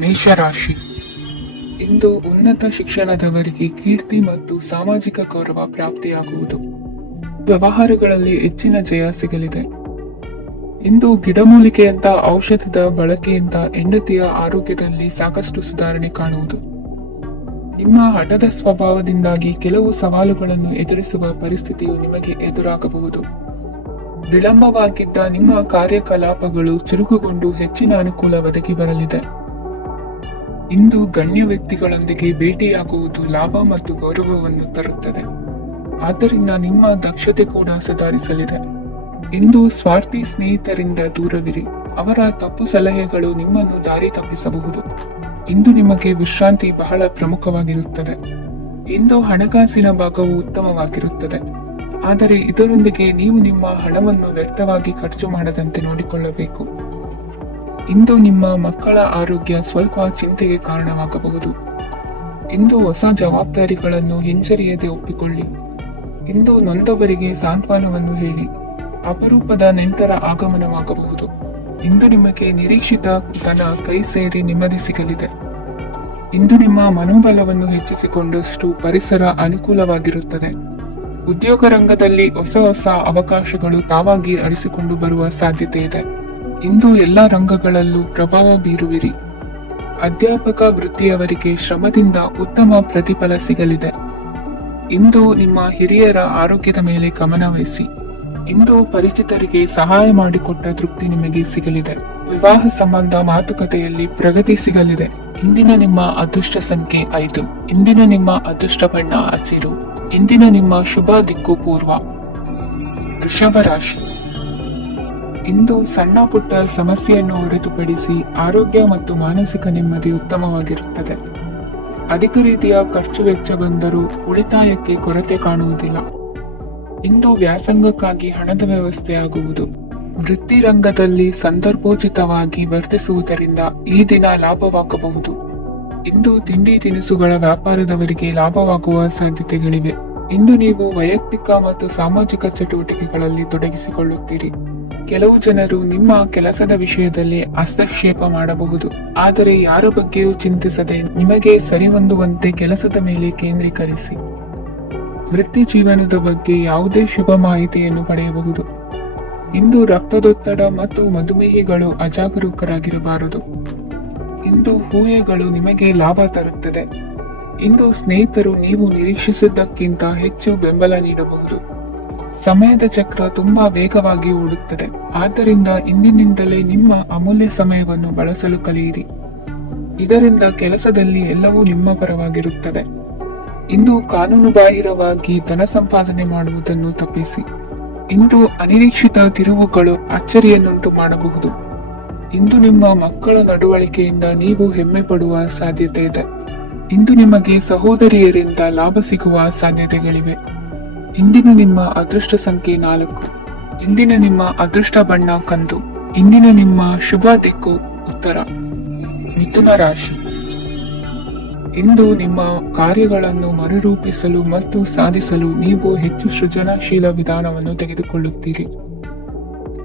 ಮೇಷರಾಶಿ. ಇಂದು ಉನ್ನತ ಶಿಕ್ಷಣದವರಿಗೆ ಕೀರ್ತಿ ಮತ್ತು ಸಾಮಾಜಿಕ ಗೌರವ ಪ್ರಾಪ್ತಿಯಾಗುವುದು. ವ್ಯವಹಾರಗಳಲ್ಲಿ ಹೆಚ್ಚಿನ ಜಯ ಸಿಗಲಿದೆ. ಇಂದು ಗಿಡಮೂಲಿಕೆಯಂತ ಔಷಧದ ಬಳಕೆಯಿಂದ ಹೆಂಡತಿಯ ಆರೋಗ್ಯದಲ್ಲಿ ಸಾಕಷ್ಟು ಸುಧಾರಣೆ ಕಾಣುವುದು. ನಿಮ್ಮ ಹಠದ ಸ್ವಭಾವದಿಂದಾಗಿ ಕೆಲವು ಸವಾಲುಗಳನ್ನು ಎದುರಿಸುವ ಪರಿಸ್ಥಿತಿಯು ನಿಮಗೆ ಎದುರಾಗಬಹುದು. ವಿಳಂಬವಾಗಿದ್ದ ನಿಮ್ಮ ಕಾರ್ಯಕಲಾಪಗಳು ಚುರುಕುಗೊಂಡು ಹೆಚ್ಚಿನ ಅನುಕೂಲ ಒದಗಿ ಬರಲಿದೆ. ಇಂದು ಗಣ್ಯ ವ್ಯಕ್ತಿಗಳೊಂದಿಗೆ ಭೇಟಿಯಾಗುವುದು ಲಾಭ ಮತ್ತು ಗೌರವವನ್ನು ತರುತ್ತದೆ. ಆದ್ದರಿಂದ ನಿಮ್ಮ ದಕ್ಷತೆ ಕೂಡ ಸುಧಾರಿಸಲಿದೆ. ಇಂದು ಸ್ವಾರ್ಥಿ ಸ್ನೇಹಿತರಿಂದ ದೂರವಿರಿ. ಅವರ ತಪ್ಪು ಸಲಹೆಗಳು ನಿಮ್ಮನ್ನು ದಾರಿ ತಪ್ಪಿಸಬಹುದು. ಇಂದು ನಿಮಗೆ ವಿಶ್ರಾಂತಿ ಬಹಳ ಪ್ರಮುಖವಾಗಿರುತ್ತದೆ. ಇಂದು ಹಣಕಾಸಿನ ಭಾಗವು ಉತ್ತಮವಾಗಿರುತ್ತದೆ. ಆದರೆ ಇದರೊಂದಿಗೆ ನೀವು ನಿಮ್ಮ ಹಣವನ್ನು ವ್ಯರ್ಥವಾಗಿ ಖರ್ಚು ಮಾಡದಂತೆ ನೋಡಿಕೊಳ್ಳಬೇಕು. ಇಂದು ನಿಮ್ಮ ಮಕ್ಕಳ ಆರೋಗ್ಯ ಸ್ವಲ್ಪ ಚಿಂತೆಗೆ ಕಾರಣವಾಗಬಹುದು. ಇಂದು ಹೊಸ ಜವಾಬ್ದಾರಿಗಳನ್ನು ಹಿಂಜರಿಯದೆ ಒಪ್ಪಿಕೊಳ್ಳಿ. ಇಂದು ನೊಂದವರಿಗೆ ಸಾಂತ್ವನವನ್ನು ಹೇಳಿ. ಅಪರೂಪದ ನೆಂಟರ ಆಗಮನವಾಗಬಹುದು. ಇಂದು ನಿಮಗೆ ನಿರೀಕ್ಷಿತ ಧನ ಕೈ ಸೇರಿ ನೆಮ್ಮದಿ ಸಿಗಲಿದೆ. ಇಂದು ನಿಮ್ಮ ಮನೋಬಲವನ್ನು ಹೆಚ್ಚಿಸಿಕೊಂಡಷ್ಟು ಪರಿಸರ ಅನುಕೂಲವಾಗಿರುತ್ತದೆ. ಉದ್ಯೋಗ ರಂಗದಲ್ಲಿ ಹೊಸ ಹೊಸ ಅವಕಾಶಗಳು ತಾವಾಗಿ ಅರಿಸಿಕೊಂಡು ಬರುವ ಸಾಧ್ಯತೆ ಇದೆ. ಇಂದು ಎಲ್ಲ ರಂಗಗಳಲ್ಲೂ ಪ್ರಭಾವ ಬೀರುವಿರಿ. ಅಧ್ಯಾಪಕ ವೃತ್ತಿಯವರಿಗೆ ಶ್ರಮದಿಂದ ಉತ್ತಮ ಪ್ರತಿಫಲ ಸಿಗಲಿದೆ. ಇಂದು ನಿಮ್ಮ ಹಿರಿಯರ ಆರೋಗ್ಯದ ಮೇಲೆ ಗಮನ ವಹಿಸಿ. ಇಂದು ಪರಿಚಿತರಿಗೆ ಸಹಾಯ ಮಾಡಿಕೊಟ್ಟ ತೃಪ್ತಿ ನಿಮಗೆ ಸಿಗಲಿದೆ. ವಿವಾಹ ಸಂಬಂಧ ಮಾತುಕತೆಯಲ್ಲಿ ಪ್ರಗತಿ ಸಿಗಲಿದೆ. ಇಂದಿನ ನಿಮ್ಮ ಅದೃಷ್ಟ ಸಂಖ್ಯೆ 5. ಇಂದಿನ ನಿಮ್ಮ ಅದೃಷ್ಟ ಬಣ್ಣ ಹಸಿರು. ಇಂದಿನ ನಿಮ್ಮ ಶುಭ ದಿಕ್ಕು ಪೂರ್ವ. ವೃಷಭ ರಾಶಿ. ಇಂದು ಸಣ್ಣ ಪುಟ್ಟ ಸಮಸ್ಯೆಯನ್ನು ಹೊರತುಪಡಿಸಿ ಆರೋಗ್ಯ ಮತ್ತು ಮಾನಸಿಕ ನೆಮ್ಮದಿ ಉತ್ತಮವಾಗಿರುತ್ತದೆ. ಅಧಿಕ ರೀತಿಯ ಖರ್ಚು ವೆಚ್ಚ ಬಂದರೂ ಉಳಿತಾಯಕ್ಕೆ ಕೊರತೆ ಕಾಣುವುದಿಲ್ಲ. ಇಂದು ವ್ಯಾಸಂಗಕ್ಕಾಗಿ ಹಣದ ವ್ಯವಸ್ಥೆ ಆಗುವುದು. ವೃತ್ತಿ ರಂಗದಲ್ಲಿ ಸಂದರ್ಭೋಚಿತವಾಗಿ ವರ್ತಿಸುವುದರಿಂದ ಈ ದಿನ ಲಾಭವಾಗಬಹುದು. ಇಂದು ತಿಂಡಿ ತಿನಿಸುಗಳ ವ್ಯಾಪಾರದವರಿಗೆ ಲಾಭವಾಗುವ ಸಾಧ್ಯತೆಗಳಿವೆ. ಇಂದು ನೀವು ವೈಯಕ್ತಿಕ ಮತ್ತು ಸಾಮಾಜಿಕ ಚಟುವಟಿಕೆಗಳಲ್ಲಿ ತೊಡಗಿಸಿಕೊಳ್ಳುತ್ತೀರಿ. ಕೆಲವು ಜನರು ನಿಮ್ಮ ಕೆಲಸದ ವಿಷಯದಲ್ಲಿ ಹಸ್ತಕ್ಷೇಪ ಮಾಡಬಹುದು. ಆದರೆ ಯಾರ ಬಗ್ಗೆಯೂ ಚಿಂತಿಸದೆ ನಿಮಗೆ ಸರಿಹೊಂದುವಂತೆ ಕೆಲಸದ ಮೇಲೆ ಕೇಂದ್ರೀಕರಿಸಿ. ವೃತ್ತಿ ಜೀವನದ ಬಗ್ಗೆ ಯಾವುದೇ ಶುಭ ಮಾಹಿತಿಯನ್ನು ಪಡೆಯಬಹುದು. ಇಂದು ರಕ್ತದೊತ್ತಡ ಮತ್ತು ಮಧುಮೇಹಿಗಳು ಅಜಾಗರೂಕರಾಗಿರಬಾರದು. ಇಂದು ಊಹೆಗಳು ನಿಮಗೆ ಲಾಭ ತರುತ್ತದೆ. ಇಂದು ಸ್ನೇಹಿತರು ನೀವು ನಿರೀಕ್ಷಿಸಿದ್ದಕ್ಕಿಂತ ಹೆಚ್ಚು ಬೆಂಬಲ ನೀಡಬಹುದು. ಸಮಯದ ಚಕ್ರ ತುಂಬಾ ವೇಗವಾಗಿ ಓಡುತ್ತದೆ. ಆದ್ದರಿಂದ ಇಂದಿನಿಂದಲೇ ನಿಮ್ಮ ಅಮೂಲ್ಯ ಸಮಯವನ್ನು ಬಳಸಲು ಕಲಿಯಿರಿ. ಇದರಿಂದ ಕೆಲಸದಲ್ಲಿ ಎಲ್ಲವೂ ನಿಮ್ಮ ಪರವಾಗಿರುತ್ತದೆ. ಇಂದು ಕಾನೂನುಬಾಹಿರವಾಗಿ ಧನ ಸಂಪಾದನೆ ಮಾಡುವುದನ್ನು ತಪ್ಪಿಸಿ. ಇಂದು ಅನಿರೀಕ್ಷಿತ ತಿರುವುಗಳು ಅಚ್ಚರಿಯನ್ನುಂಟು ಮಾಡಬಹುದು. ಇಂದು ನಿಮ್ಮ ಮಕ್ಕಳ ನಡವಳಿಕೆಯಿಂದ ನೀವು ಹೆಮ್ಮೆ ಪಡುವ ಸಾಧ್ಯತೆ ಇದೆ. ಇಂದು ನಿಮಗೆ ಸಹೋದರಿಯರಿಂದ ಲಾಭ ಸಿಗುವ ಸಾಧ್ಯತೆಗಳಿವೆ. ಇಂದಿನ ನಿಮ್ಮ ಅದೃಷ್ಟ ಸಂಖ್ಯೆ 4. ಇಂದಿನ ನಿಮ್ಮ ಅದೃಷ್ಟ ಬಣ್ಣ ಕಂದು. ಇಂದಿನ ನಿಮ್ಮ ಶುಭ ದಿಕ್ಕು ಉತ್ತರ. ಮಿಥುನ ರಾಶಿ. ಇಂದು ನಿಮ್ಮ ಕಾರ್ಯಗಳನ್ನು ಮರುರೂಪಿಸಲು ಮತ್ತು ಸಾಧಿಸಲು ನೀವು ಹೆಚ್ಚು ಸೃಜನಶೀಲ ವಿಧಾನವನ್ನು ತೆಗೆದುಕೊಳ್ಳುತ್ತೀರಿ.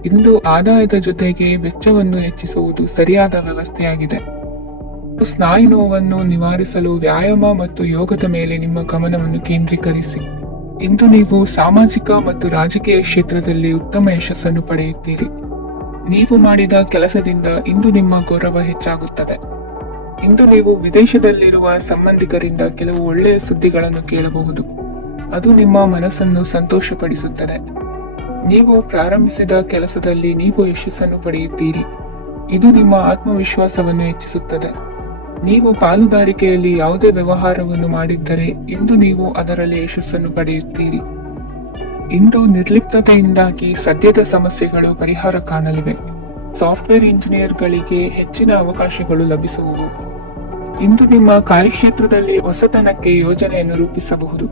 ಇಂದು ಆದಾಯದ ಜೊತೆಗೆ ವೆಚ್ಚವನ್ನು ಹೆಚ್ಚಿಸುವುದು ಸರಿಯಾದ ವ್ಯವಸ್ಥೆಯಾಗಿದೆ. ಸ್ನಾಯು ನೋವನ್ನು ನಿವಾರಿಸಲು ವ್ಯಾಯಾಮ ಮತ್ತು ಯೋಗದ ಮೇಲೆ ನಿಮ್ಮ ಗಮನವನ್ನು ಕೇಂದ್ರೀಕರಿಸಿ. ಇಂದು ನೀವು ಸಾಮಾಜಿಕ ಮತ್ತು ರಾಜಕೀಯ ಕ್ಷೇತ್ರದಲ್ಲಿ ಉತ್ತಮ ಯಶಸ್ಸನ್ನು ಪಡೆಯುತ್ತೀರಿ. ನೀವು ಮಾಡಿದ ಕೆಲಸದಿಂದ ಇಂದು ನಿಮ್ಮ ಗೌರವ ಹೆಚ್ಚಾಗುತ್ತದೆ. ಇಂದು ನೀವು ವಿದೇಶದಲ್ಲಿರುವ ಸಂಬಂಧಿಕರಿಂದ ಕೆಲವು ಒಳ್ಳೆಯ ಸುದ್ದಿಗಳನ್ನು ಕೇಳಬಹುದು. ಅದು ನಿಮ್ಮ ಮನಸ್ಸನ್ನು ಸಂತೋಷಪಡಿಸುತ್ತದೆ. ನೀವು ಪ್ರಾರಂಭಿಸಿದ ಕೆಲಸದಲ್ಲಿ ನೀವು ಯಶಸ್ಸನ್ನು ಪಡೆಯುತ್ತೀರಿ. ಇದು ನಿಮ್ಮ ಆತ್ಮವಿಶ್ವಾಸವನ್ನು ಹೆಚ್ಚಿಸುತ್ತದೆ. ನೀವು ಪಾಲುದಾರಿಕೆಯಲ್ಲಿ ಯಾವುದೇ ವ್ಯವಹಾರವನ್ನು ಮಾಡಿದ್ದರೆ ಇಂದು ನೀವು ಅದರಲ್ಲಿ ಯಶಸ್ಸನ್ನು ಪಡೆಯುತ್ತೀರಿ. ಇಂದು ನಿರ್ಲಿಪ್ತತೆಯಿಂದಾಗಿ ಸದ್ಯದ ಸಮಸ್ಯೆಗಳು ಪರಿಹಾರ ಕಾಣಲಿವೆ. ಸಾಫ್ಟ್ವೇರ್ ಇಂಜಿನಿಯರ್ಗಳಿಗೆ ಹೆಚ್ಚಿನ ಅವಕಾಶಗಳು ಲಭಿಸುವವು. ಇಂದು ನಿಮ್ಮ ಕಾರ್ಯಕ್ಷೇತ್ರದಲ್ಲಿ ಹೊಸತನಕ್ಕೆ ಯೋಜನೆಯನ್ನು ರೂಪಿಸಬಹುದು.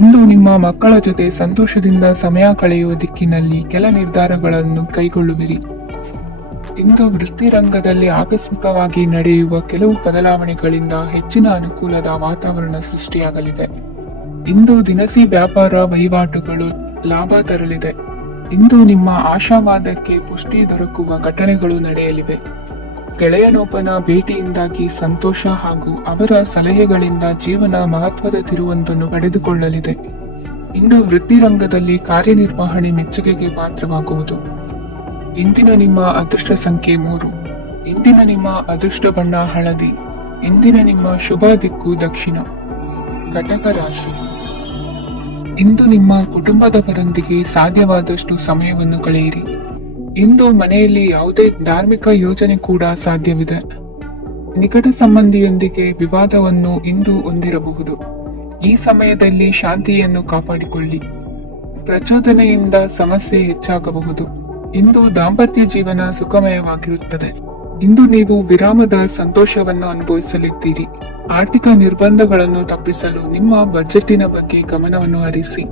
ಇಂದು ನಿಮ್ಮ ಮಕ್ಕಳ ಜೊತೆ ಸಂತೋಷದಿಂದ ಸಮಯ ಕಳೆಯುವ ದಿಕ್ಕಿನಲ್ಲಿ ಕೆಲ ನಿರ್ಧಾರಗಳನ್ನು ಕೈಗೊಳ್ಳುವಿರಿ. ಇಂದು ವೃತ್ತಿ ರಂಗದಲ್ಲಿ ಆಕಸ್ಮಿಕವಾಗಿ ನಡೆಯುವ ಕೆಲವು ಬದಲಾವಣೆಗಳಿಂದ ಹೆಚ್ಚಿನ ಅನುಕೂಲದ ವಾತಾವರಣ ಸೃಷ್ಟಿಯಾಗಲಿದೆ. ಇಂದು ದಿನಸಿ ವ್ಯಾಪಾರ ವಹಿವಾಟುಗಳು ಲಾಭ ತರಲಿದೆ. ಇಂದು ನಿಮ್ಮ ಆಶಾವಾದಕ್ಕೆ ಪುಷ್ಟಿ ದೊರಕುವ ಘಟನೆಗಳು ನಡೆಯಲಿವೆ. ಗೆಳೆಯನೊಬ್ಬನ ಭೇಟಿಯಿಂದಾಗಿ ಸಂತೋಷ ಹಾಗೂ ಅವರ ಸಲಹೆಗಳಿಂದ ಜೀವನ ಮಹತ್ವದ ತಿರುವೊಂದನ್ನು ಪಡೆದುಕೊಳ್ಳಲಿದೆ. ಇಂದು ವೃತ್ತಿರಂಗದಲ್ಲಿ ಕಾರ್ಯನಿರ್ವಹಣೆ ಮೆಚ್ಚುಗೆಗೆ ಪಾತ್ರವಾಗುವುದು. ಇಂದಿನ ನಿಮ್ಮ ಅದೃಷ್ಟ ಸಂಖ್ಯೆ 3. ಇಂದಿನ ನಿಮ್ಮ ಅದೃಷ್ಟ ಬಣ್ಣ ಹಳದಿ. ಇಂದಿನ ನಿಮ್ಮ ಶುಭ ದಿಕ್ಕು ದಕ್ಷಿಣ. ಕಟಕ ರಾಶಿ. ಇಂದು ನಿಮ್ಮ ಕುಟುಂಬದವರೊಂದಿಗೆ ಸಾಧ್ಯವಾದಷ್ಟು ಸಮಯವನ್ನು ಕಳೆಯಿರಿ. ಇಂದು ಮನೆಯಲ್ಲಿ ಯಾವುದೇ ಧಾರ್ಮಿಕ ಯೋಜನೆ ಕೂಡ ಸಾಧ್ಯವಿದೆ. ನಿಕಟ ಸಂಬಂಧಿಯೊಂದಿಗೆ ವಿವಾದವನ್ನು ಇಂದು ಹೊಂದಿರಬಹುದು. ಈ ಸಮಯದಲ್ಲಿ ಶಾಂತಿಯನ್ನು ಕಾಪಾಡಿಕೊಳ್ಳಿ. ಪ್ರಚೋದನೆಯಿಂದ ಸಮಸ್ಯೆ ಹೆಚ್ಚಾಗಬಹುದು. ಇಂದು ದಾಂಪತ್ಯ ಜೀವನ ಸುಖಮಯವಾಗಿರುತ್ತದೆ. ಇಂದು ನೀವು ವಿರಾಮದ ಸಂತೋಷವನ್ನು ಅನುಭವಿಸಲಿದ್ದೀರಿ. ಆರ್ಥಿಕ ನಿರ್ಬಂಧಗಳನ್ನು ತಪ್ಪಿಸಲು ನಿಮ್ಮ ಬಜೆಟಿನ ಬಗ್ಗೆ ಗಮನವನ್ನು ಹರಿಸಿ.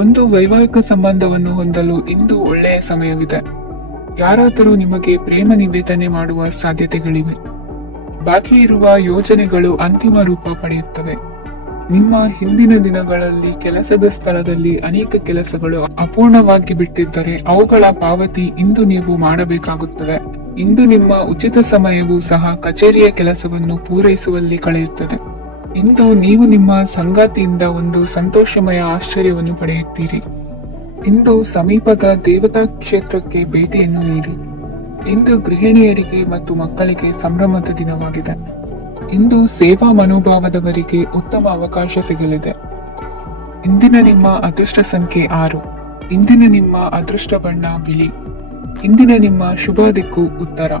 ಒಂದು ವೈವಾಹಿಕ ಸಂಬಂಧವನ್ನು ಹೊಂದಲು ಇಂದು ಒಳ್ಳೆಯ ಸಮಯವಿದೆ. ಯಾರಾದರೂ ನಿಮಗೆ ಪ್ರೇಮ ನಿವೇದನೆ ಮಾಡುವ ಸಾಧ್ಯತೆಗಳಿವೆ. ಬಾಕಿ ಇರುವ ಯೋಜನೆಗಳು ಅಂತಿಮ ರೂಪ ಪಡೆಯುತ್ತವೆ. ನಿಮ್ಮ ಹಿಂದಿನ ದಿನಗಳಲ್ಲಿ ಕೆಲಸದ ಸ್ಥಳದಲ್ಲಿ ಅನೇಕ ಕೆಲಸಗಳು ಅಪೂರ್ಣವಾಗಿ ಬಿಟ್ಟಿದ್ದರೆ ಅವುಗಳ ಪಾವತಿ ಇಂದು ನೀವು ಮಾಡಬೇಕಾಗುತ್ತದೆ. ಇಂದು ನಿಮ್ಮ ಉಚಿತ ಸಮಯವೂ ಸಹ ಕಚೇರಿಯ ಕೆಲಸವನ್ನು ಪೂರೈಸುವಲ್ಲಿ ಕಳೆಯುತ್ತದೆ. ಇಂದು ನೀವು ನಿಮ್ಮ ಸಂಗಾತಿಯಿಂದ ಒಂದು ಸಂತೋಷಮಯ ಆಶ್ಚರ್ಯವನ್ನು ಪಡೆಯುತ್ತೀರಿ. ಇಂದು ಸಮೀಪದ ದೇವತಾ ಕ್ಷೇತ್ರಕ್ಕೆ ಭೇಟಿಯನ್ನು ನೀಡಿ. ಇಂದು ಗೃಹಿಣಿಯರಿಗೆ ಮತ್ತು ಮಕ್ಕಳಿಗೆ ಸಂಭ್ರಮದ ದಿನವಾಗಿದೆ. ಇಂದು ಸೇವಾ ಮನೋಭಾವದವರಿಗೆ ಉತ್ತಮ ಅವಕಾಶ ಸಿಗಲಿದೆ. ಇಂದಿನ ನಿಮ್ಮ ಅದೃಷ್ಟ ಸಂಖ್ಯೆ 6. ಇಂದಿನ ನಿಮ್ಮ ಅದೃಷ್ಟ ಬಣ್ಣ ಬಿಳಿ. ಇಂದಿನ ನಿಮ್ಮ ಶುಭ ದಿಕ್ಕು ಉತ್ತರ.